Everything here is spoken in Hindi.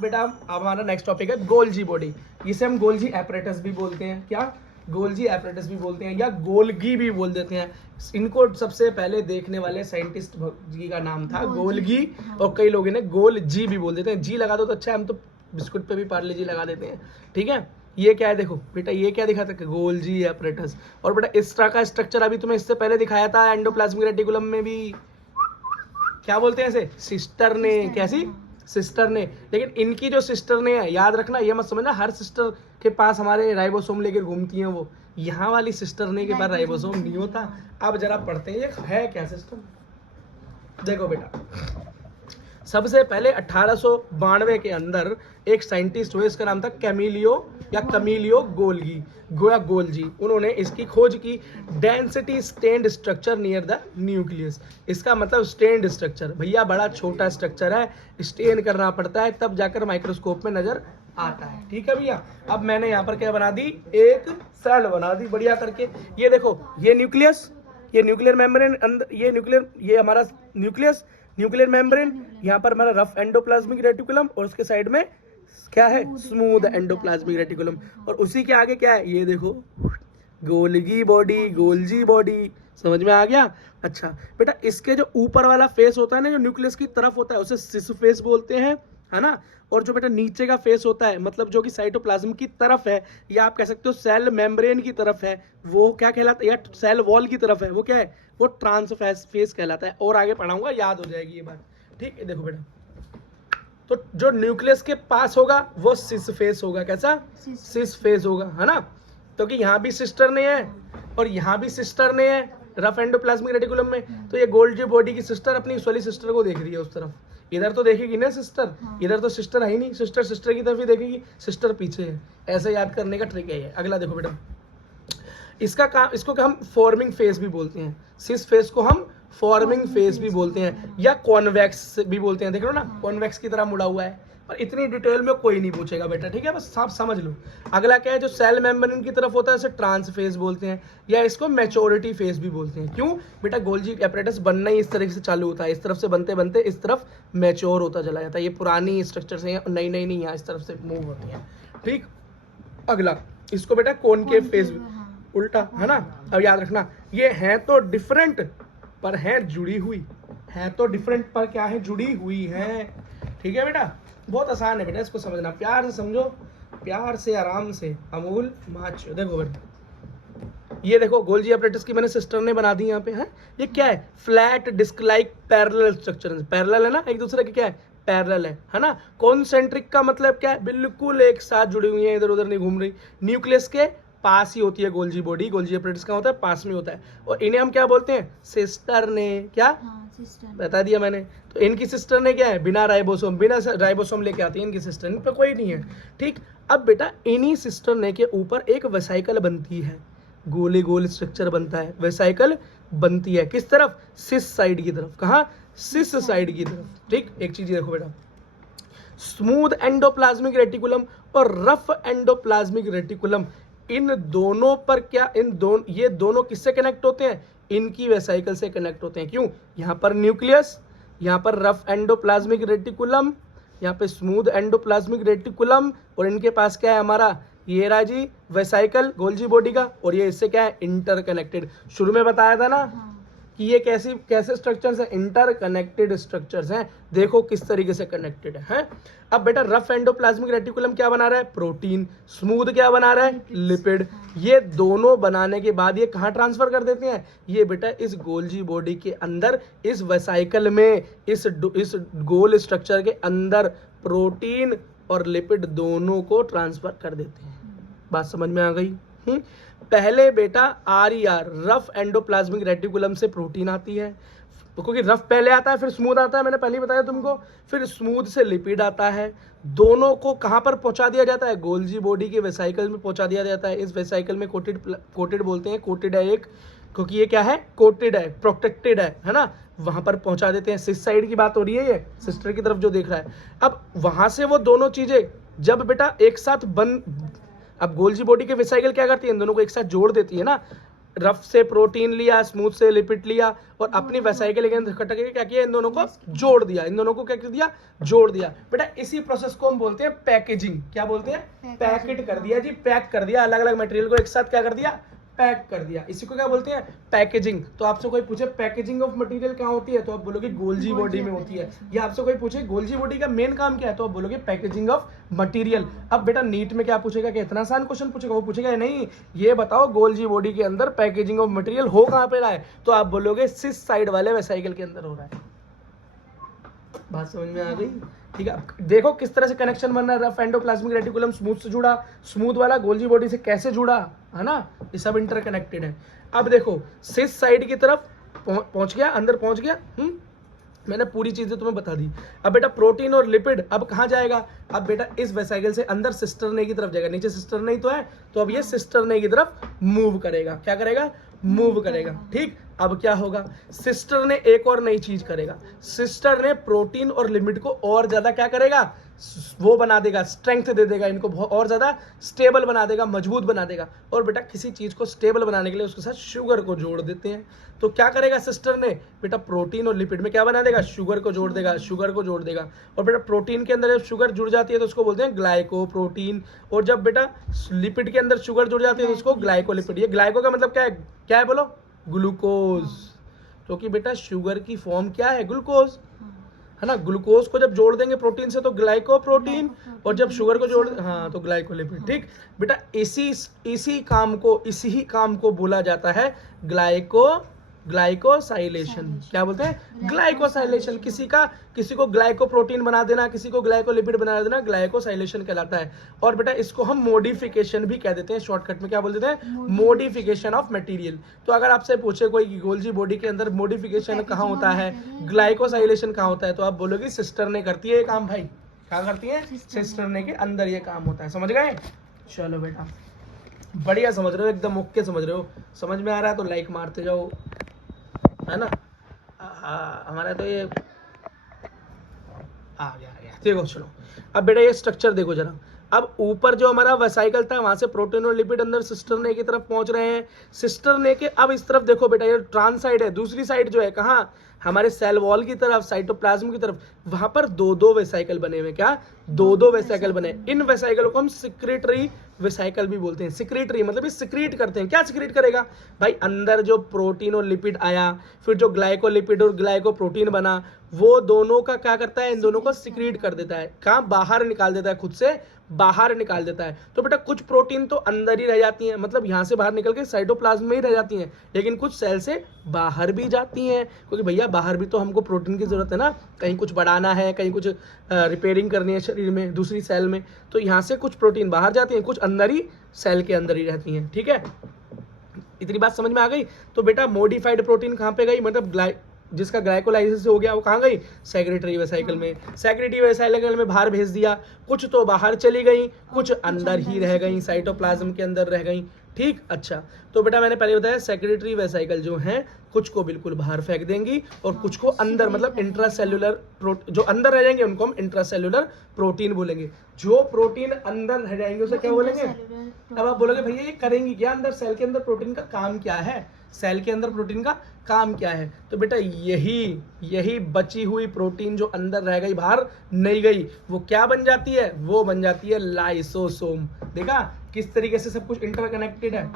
बेटा अब हमारा नेक्स्ट टॉपिक है गोल्जी बॉडी। इसे हम गोल्जी एपरेटस भी बोलते हैं। क्या? गोल्जी एपरेटस भी बोलते हैं या गोल्गी भी बोल देते हैं। इनको सबसे पहले देखने वाले साइंटिस्ट जी का नाम था गोल्गी। और कई लोग इन्हें गोल्जी भी बोल देते हैं। जी लगा दो तो अच्छा है, हम तो बिस्कुट पे भी पार्ले जी लगा देते हैं। ठीक है, ये क्या है देखो बेटा, ये क्या दिखा था? Golgi apparatus. और बेटा इस तरह का स्ट्रक्चर अभी तुम्हें इससे पहले दिखाया था एंडोप्लाज्मिक रेटिकुलम में भी। क्या बोलते हैं इसे? सिस्टर ने। कैसी? सिस्टर ने। लेकिन इनकी जो सिस्टर ने है, याद रखना, ये मत समझना हर सिस्टर के पास हमारे राइबोसोम लेकर घूमती हैं वो। यहाँ वाली सिस्टर ने के पास राइबोसोम नहीं होता। अब जरा पढ़ते हैं ये है क्या सिस्टम। देखो बेटा, सबसे पहले 1892 के अंदर एक साइंटिस्ट हुए, इसका नाम था कैमिलियो या कमीलियो गोल्गी गोल्जी। उन्होंने इसकी खोज की। Density stained structure near the nucleus. इसका मतलब स्टेन्ड स्ट्रक्चर, भैया बड़ा छोटा स्ट्रक्चर है, स्टेन करना पड़ता है तब जाकर माइक्रोस्कोप में नजर आता है। ठीक है भैया। अब मैंने यहाँ पर क्या बना दी? एक सेल बना दी बढ़िया करके। ये देखो, ये न्यूक्लियस, ये न्यूक्लियर मेम्ब्रेन अंदर, ये हमारा न्यूक्लियर मेम्ब्रेन, यहाँ पर हमारा रफ एंडोप्लाज्मिक रेटिकुलम और उसके साइड में क्या है? Smooth endoplasmic reticulum. और उसी के आगे क्या है? ये देखो, गोल्गी बॉडी, गोल्जी बॉडी। समझ में आ गया? अच्छा बेटा, इसके जो ऊपर वाला फेस होता है ना, जो न्यूक्लियस की तरफ होता है, उसे सिस फेस बोलते हैं, है ना। और जो बेटा नीचे का फेस होता है, मतलब जो कि साइटोप्लाज्म की तरफ है, या आप कह सकते हो सेल मेम्ब्रेन की तरफ है, वो क्या कहलाता है? या सेल वॉल की तरफ है, वो क्या है? वो ट्रांसफेस फेस कहलाता है। और आगे पढ़ाऊंगा, याद हो जाएगी ये बात। ठीक है, देखो बेटा, तो जो न्यूक्लियस के पास होगा वो सिस फेस होगा। कैसा? सिस फेस होगा, है ना। तो कि यहाँ भी सिस्टर ने है और यहाँ भी सिस्टर ने है रफ एंडोप्लाज्मिक रेटिकुलम में। तो ये गोल्जी बॉडी की सिस्टर अपनी इस वाली सिस्टर को देख रही है उस तरफ। इधर तो देखेगी ना सिस्टर, इधर तो सिस्टर है ही नहीं। सिस्टर की तरफ ही देखेगी, सिस्टर पीछे है। ऐसे याद करने का ट्रिक है ये। अगला देखो बेटा, इसका काम, इसको हम फॉर्मिंग फेस भी बोलते हैं। सिस फेस को हम फॉर्मिंग फेस भी बोलते हैं या कॉन्वेक्स भी बोलते हैं। देख लो ना, कॉन्वेक्स की तरह मुड़ा हुआ है। पर इतनी डिटेल में कोई नहीं पूछेगा बेटा, ठीक है, बस आप समझ लो। अगला क्या है? जो सेल मेम्ब्रेन की तरफ होता है उसे ट्रांस फेस बोलते हैं या इसको मैच्योरिटी फेस भी बोलते हैं। क्यों बेटा? गोल्जी एपरेटस बनना ही इस तरीके से चालू होता है। इस तरफ से बनते बनते इस तरफ मैच्योर होता चला जाता है। ये पुरानी स्ट्रक्चर से नई नई नहीं यहाँ इस तरफ से मूव होती है। ठीक, अगला इसको बेटा कॉनकेव फेस, उल्टा, है ना। अब याद रखना, ये है तो डिफरेंट पर है जुड़ी हुई। है तो डिफरेंट पर क्या है? जुड़ी हुई है। ठीक है बेटा, बहुत आसान है बेटा, इसको समझना, प्यार से समझो, प्यार से, आराम से। अमूल माचो, देखो बेटा, ये देखो गोल्जी एपरेटस की मैंने सिस्टर ने बना दी यहाँ पे। है ये क्या है? Flat disc like parallel structure. Parallel है ना, एक दूसरे के क्या है? पैरेलल है ना। कॉन्सेंट्रिक का मतलब क्या है? बिल्कुल एक साथ जुड़ी हुई है, इधर उधर नहीं घूम रही। न्यूक्लियस के पास ही होती है गोल्जी बॉडी। गोल्जी एपरेटस का होता है पास में होता है। और इन्हें हम क्या बोलते हैं? सिस्टर ने। क्या? सिस्टर बता दिया मैंने। तो इनकी सिस्टर ने क्या है? बिना राइबोसोम लेके आती है इनकी सिस्टर, इन पे कोई नहीं है। ठीक, अब बेटा इन्हीं सिस्टर ने के ऊपर एक वेसाइकल बनती है, गोले गोल स्ट्रक्चर बनता है, वेसाइकल बनती है। किस तरफ? सिस साइड की तरफ। कहाँ? सिस साइड की तरफ। ठीक, एक चीज देखो बेटा, स्मूथ एंडोप्लाज्मिक रेटिकुलम और रफ एंडोप्लाज्मिक रेटिकुलम, इन दोनों पर क्या, ये दोनों किससे कनेक्ट होते हैं? इनकी वेसाइकल से कनेक्ट होते हैं। क्यों? यहाँ पर न्यूक्लियस, यहाँ पर रफ एंडोप्लाज्मिक रेटिकुलम, यहाँ पे स्मूथ एंडोप्लाज्मिक रेटिकुलम, और इनके पास क्या है? हमारा ये राजी वेसाइकल गोल्जी बॉडी का, और ये इससे क्या है? इंटरकनेक्टेड। शुरू में बताया था ना कि ये कैसे स्ट्रक्चर्स हैं? इंटरकनेक्टेड स्ट्रक्चर्स हैं। देखो किस तरीके से कनेक्टेड है। अब बेटा रफ एंडोप्लाज्मिक रेटिकुलम क्या बना रहा है? प्रोटीन। स्मूथ क्या बना रहा है? लिपिड। ये दोनों बनाने के बाद ये कहाँ ट्रांसफर कर देते हैं? ये बेटा इस गोल्जी बॉडी के अंदर, इस वेसाइकल में, इस गोल स्ट्रक्चर के अंदर प्रोटीन और लिपिड दोनों को ट्रांसफर कर देते हैं। बात समझ में आ गई? पहले बेटा RER रफ एंडोप्लाज्मिक रेटिकुलम से प्रोटीन आती है, क्योंकि रफ पहले आता है फिर स्मूथ आता है, मैंने पहले ही बताया तुमको। फिर स्मूथ से लिपिड आता है। दोनों को कहाँ पर पहुंचा दिया जाता है? गोल्जी बॉडी के वेसाइकल में पहुंचा दिया जाता है। इस वेसाइकल में कोटेड बोलते हैं, कोटेड है एक, क्योंकि ये क्या है? कोटेड है, प्रोटेक्टेड है ना। वहां पर पहुंचा देते हैं। सिस साइड की बात हो रही है, ये सिस्टर की तरफ जो देख रहा है। अब वहां से वो दोनों चीजें जब बेटा एक साथ अब गोल्जी बॉडी के वेसाइकल क्या करती है? इन दोनों को एक साथ जोड़ देती है ना। रफ से प्रोटीन लिया, स्मूथ से लिपिड लिया और अपनी वेसाइकल के अंदर इकट्ठा करके क्या किया, इन दोनों को जोड़ दिया, इन दोनों को क्या कर दिया, जोड़ दिया। बेटा इसी प्रोसेस को हम बोलते हैं पैकेजिंग। क्या बोलते हैं, पैकेट कर दिया जी, पैक कर दिया, अलग अलग मटेरियल को एक साथ क्या कर दिया, पैक कर दिया। इसी को क्या बोलते हैं, पैकेजिंग। तो आपसे कोई पूछे पैकेजिंग ऑफ मटेरियल कहाँ होती है, तो आप बोलोगे गोल्जी बॉडी में होती है। या आपसे कोई पूछे गोल्जी बॉडी का मेन काम क्या है, तो आप बोलोगे पैकेजिंग ऑफ मटेरियल। अब बेटा नीट में क्या पूछेगा, कि इतना आसान क्वेश्चन पूछेगा, वो पूछेगा नहीं ये बताओ गोल्जी बॉडी के अंदर पैकेजिंग ऑफ मटेरियल हो कहाँ पे रहा है, तो आप बोलोगे सिस साइड वाले वेसाइकल के अंदर हो रहा है। बात समझ में आ गई, ठीक है। देखो किस तरह से कनेक्शन बन रहा है, रफ एंडोप्लाज्मिक रेटिकुलम स्मूथ से जुड़ा, स्मूथ वाला गोल्जी बॉडी से कैसे जुड़ा है ना, ये सब इंटरकनेक्टेड है। अब देखो सिस साइड की तरफ पहुंच गया, अंदर पहुंच गया, मैंने पूरी चीजें तुम्हें बता दी। अब बेटा प्रोटीन और लिपिड अब कहाँ जाएगा, अब बेटा इस वेसाइकल से अंदर सिस्टरने की तरफ जाएगा, नीचे सिस्टरने ही तो है, तो अब ये सिस्टरने की तरफ मूव करेगा, क्या करेगा, मूव करेगा, ठीक। अब क्या होगा, सिस्टर ने एक और नई चीज करेगा, सिस्टर ने प्रोटीन और लिपिड को और ज्यादा क्या करेगा, वो बना देगा, स्ट्रेंथ दे देगा, इनको और ज्यादा स्टेबल बना देगा, मजबूत बना देगा। और बेटा किसी चीज को स्टेबल बनाने के लिए उसके साथ शुगर को जोड़ देते हैं, तो क्या करेगा सिस्टर ने, बेटा प्रोटीन और लिपिड में क्या बना देगा, शुगर को जोड़ देगा, शुगर को जोड़ देगा। और बेटा प्रोटीन के अंदर जब शुगर जुड़ जाती है तो उसको बोलते हैं ग्लाइकोप्रोटीन, और जब बेटा लिपिड के अंदर शुगर जुड़ जाती है तो उसको ग्लाइकोलिपिड। ये ग्लाइको का मतलब क्या है बोलो, ग्लूकोज। क्योंकि बेटा शुगर की फॉर्म क्या है, ग्लूकोज है ना, ग्लूकोज को जब जोड़ देंगे प्रोटीन से तो ग्लाइकोप्रोटीन, और जब शुगर को जोड़ तो ग्लाइकोलिपिड, ठीक। बेटा इसी काम को बोला जाता है ग्लाइकोसाइलेशन। क्या बोलते हैं, ग्लाइकोसाइलेशन। किसी को ग्लाइकोप्रोटीन बना देना, किसी को ग्लाइकोलिपिड बना देना, ग्लाइकोसाइलेशन कहलाता है। और बेटा इसको हम मॉडिफिकेशन भी कह देते हैं, शॉर्टकट में क्या बोल देते हैं, मॉडिफिकेशन ऑफ मटेरियल। तो अगर आपसे पूछे कोई गोल्जी बॉडी के अंदर मॉडिफिकेशन कहाँ होता है, ग्लाइकोसाइलेशन कहाँ होता है, तो आप बोलोगे सिस्टर ने करती है ये काम। भाई क्या करती है, सिस्टर ने के अंदर ये काम होता है, समझ गए। चलो बेटा बढ़िया समझ रहे हो, एकदम ओके समझ रहे हो, समझ में आ रहा है तो लाइक मारते जाओ, है ना। हमारा तो ये आ गया देखो। चलो अब बेटा ये स्ट्रक्चर देखो जरा। अब ऊपर जो हमारा वेसाइकल था वहां से प्रोटीन और लिपिड अंदर सिस्टरने की तरफ पहुंच रहे हैं, सिस्टरने के अब इस तरफ देखो बेटा, ये ट्रांस साइड है, दूसरी साइड जो है कहाँ, हमारे सेल वॉल की तरफ, साइटोप्लाज्म की तरफ, वहां पर दो वेसाइकल बने हुए, क्या दो वेसाइकल बने। इन वेसाइकल को हम सिक्रेटरी वेसाइकल भी बोलते हैं। सिक्रेटरी मतलब ये सिक्रीट करते हैं, क्या सिक्रीट करेगा भाई, अंदर जो प्रोटीन और लिपिड आया, फिर जो ग्लाइकोलिपिड और ग्लाइकोप्रोटीन बना, वो दोनों का क्या करता है, इन दोनों को सिक्रीट कर देता है, कहाँ बाहर निकाल देता है, खुद से बाहर निकाल देता है। तो बेटा कुछ प्रोटीन तो अंदर ही रह जाती हैं, मतलब यहाँ से बाहर निकल के साइटोप्लाज्म में ही रह जाती हैं, लेकिन कुछ सेल से बाहर भी जाती हैं, क्योंकि भैया बाहर भी तो हमको प्रोटीन की जरूरत है ना, कहीं कुछ बढ़ाना है, कहीं कुछ रिपेयरिंग करनी है शरीर में, दूसरी सेल में, तो यहाँ से कुछ प्रोटीन बाहर जाती हैं, कुछ अंदर ही सेल के अंदर ही रहती हैं, ठीक है। इतनी बात समझ में आ गई। तो बेटा मॉडिफाइड प्रोटीन कहाँ पे गई, मतलब जिसका ग्लाइकोलाइसिस हो गया वो कहाँ गई, सेक्रेटरी वेसाइकल में। सेक्रेटरी वेसाइकल में बाहर भेज दिया, कुछ तो बाहर चली गई, कुछ अंदर ही रह गई, साइटोप्लाज्म के अंदर रह गई, ठीक। अच्छा तो बेटा मैंने पहले बताया सेक्रेटरी वेसाइकल जो हैं कुछ को बिल्कुल बाहर फेंक देंगी और कुछ को अंदर, मतलब इंट्रासेल्युलर जो अंदर रह जाएंगे उनको हम इंट्रासेल्युलर प्रोटीन बोलेंगे। जो प्रोटीन अंदर रह जाएंगे उसे क्या बोलेंगे। अब आप बोलोगे भैया ये करेंगी क्या अंदर, सेल के अंदर प्रोटीन का काम क्या है, सेल के अंदर प्रोटीन का काम क्या है, तो बेटा यही बची हुई प्रोटीन जो अंदर रह गई बाहर नहीं गई, वो क्या बन जाती है, वो बन जाती है लाइसोसोम। देखा किस तरीके से सब कुछ इंटरकनेक्टेड है,